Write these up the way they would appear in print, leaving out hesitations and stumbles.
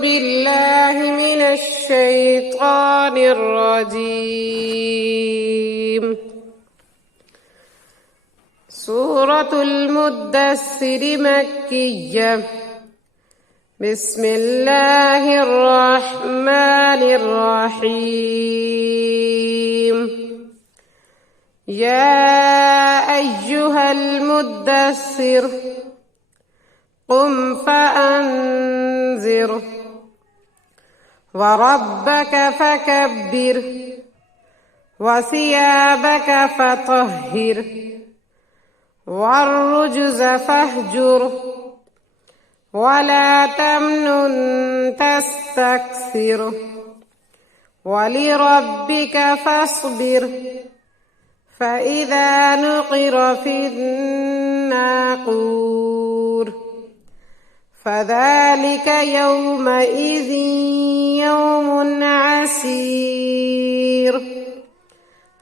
بالله من الشيطان الرجيم. سورة المدثر مكية. بسم الله الرحمن الرحيم. يا أيها المدثر قم فأنذر وربك فكبر وثيابك فطهر والرجز فاهجر ولا تمنن تستكثر ولربك فاصبر فإذا نقر في الناقور فذلك يومئذ يوم عسير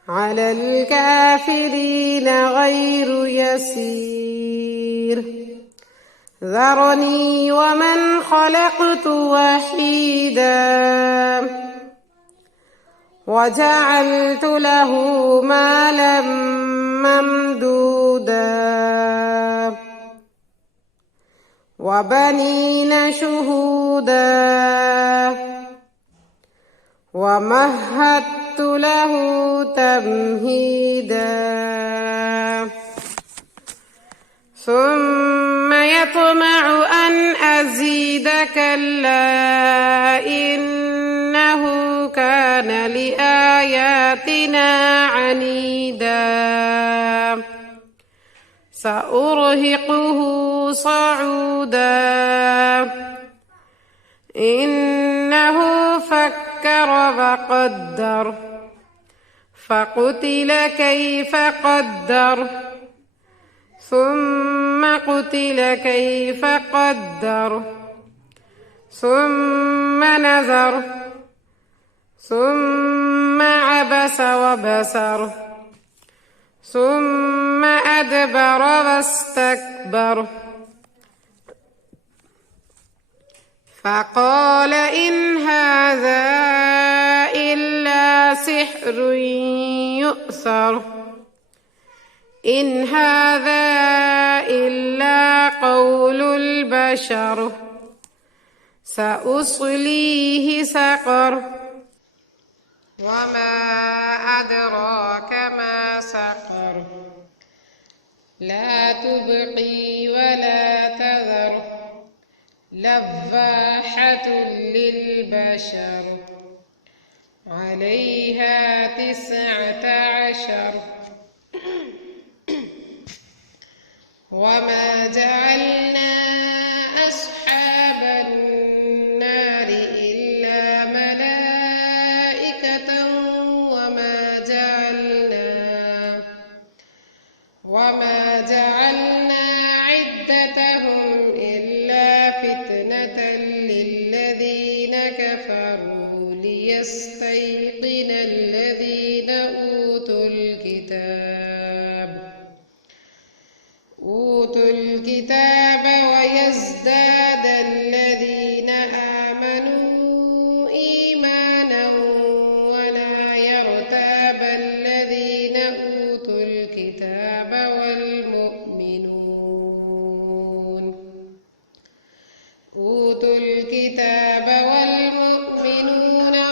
على الكافرين غير يسير. ذرني ومن خلقت وحيدا وجعلت له مالا ممدودا وبنين شهودا ومهدت له تمهيدا ثم يطمع أن أزيد كلا إنه كان لآياتنا عنيدا سأرهقه صعودا إنه فكر وقدر فقتل كيف قدر ثم قتل كيف قدر ثم نظر ثم عبس وبسر ثم أدبر واستكبر فقال إن هذا إلا سحر يؤثر إن هذا إلا قول البشر سأصليه سقر وما أدراك ما سقر لا تبقي ولا تذر لفاحة للبشر عليها 19 وما جعلنا أصحاب النار إلا ملائكة وما جعلنا عدتهم إلا فتنة للذين كفروا ليستيقن الذين أوتوا الكتاب ويزداد الذين آمنوا إيمانا ولا يرتاب الذين أوتوا الكتاب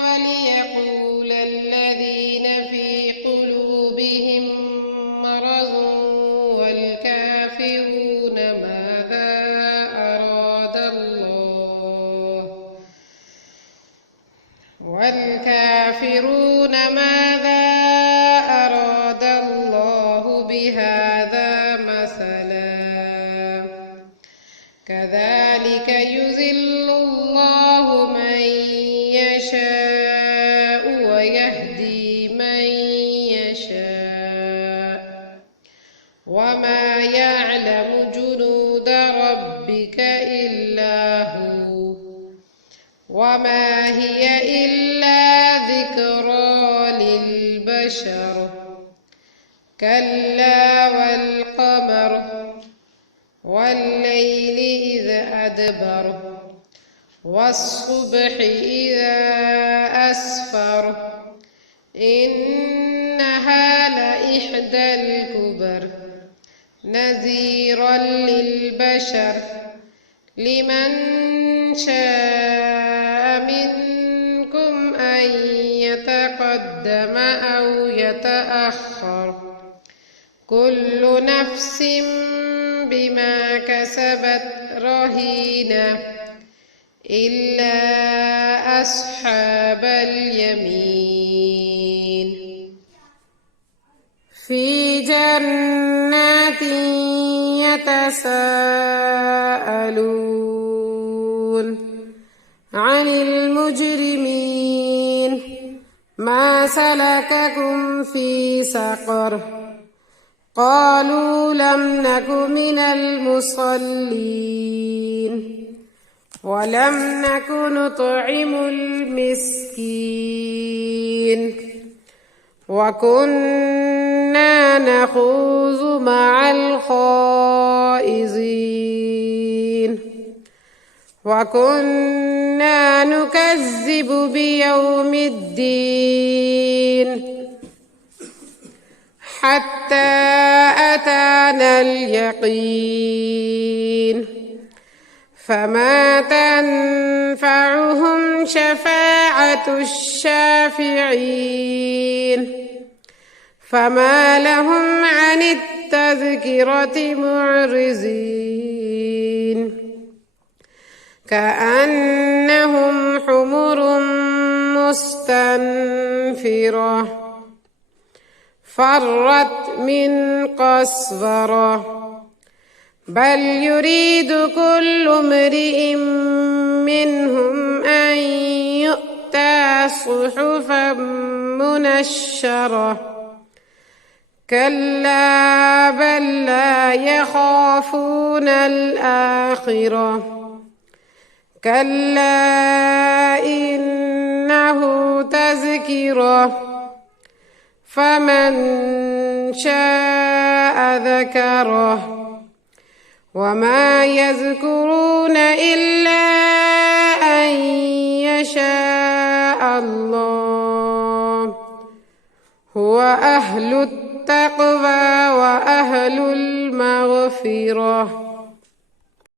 وليقول الذين في قلوبهم مرض والكافرون ماذا أراد الله بهذا مثلا كذلك يذل الله من يشاء ويهدي من يشاء وما يعلم جنود ربك إلا هو وما هي إلا ذكرى للبشر كلا والقمر والليل إذ أدبر والصبح إذا أسفر إنها لإحدى الكبر نذيرا للبشر لمن شاء منكم أن يتقدم أو يتأخر كل نفس بما كسبت رهينة إلا أصحاب اليمين في جنات يتساءلون عن المجرمين ما سلككم في سقر قالوا لم نك من المصلين ولم نك نطعم المسكين وكنا نخوض مع الخائضين وكنا نكذب بيوم الدين حتى أتانا اليقين فما تنفعهم شفاعة الشافعين فما لهم عن التذكرة معرضين كأنهم حمر مستنفرة فرت من قسورة بل يريد كل امرئ منهم أن يؤتى صحفا منشرة كلا بل لا يخافون الآخرة كلا إنه تذكرة فمن شاء ذكره وما يذكرون إلا أن يشاء الله هو أهل التقوى وأهل المغفرة